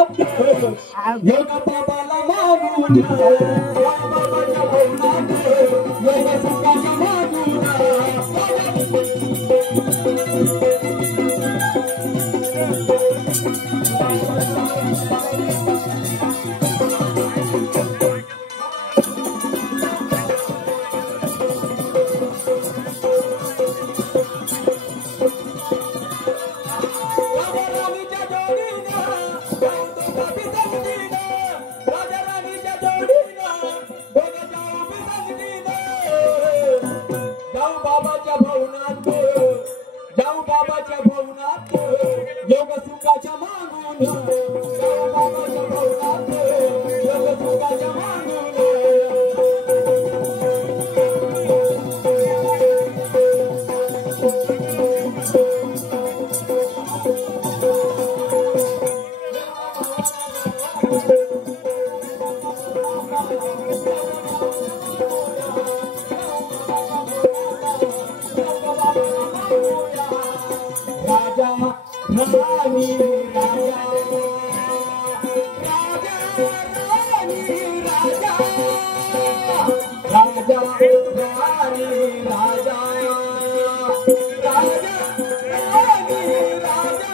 भवनात योगा बाबाला मागून बाबाच्या भवनात योगा सुखाच्या मागून जाऊ बाबाच्या भवनात योग सुखाच्या मागून जाऊ बाबाच्या भवनात योग सुखाच्या मागून रानी राजा राजा रानी राजा राजा रानी राजा राजा रानी राजा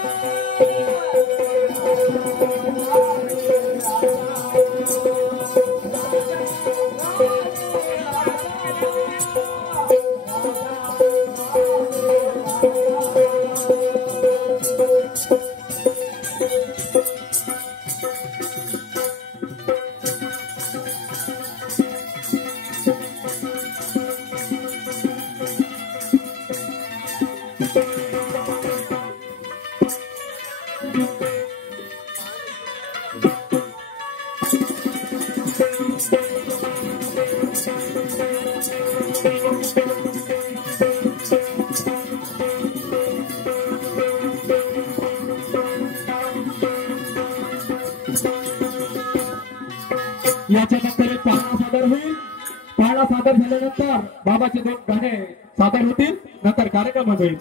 याच्यानंतर एक पाळणा सादर होईल. पाळणा सादर झाल्यानंतर बाबाचे दोन गाणे सादर होतील. नंतर कार्यक्रम होईल.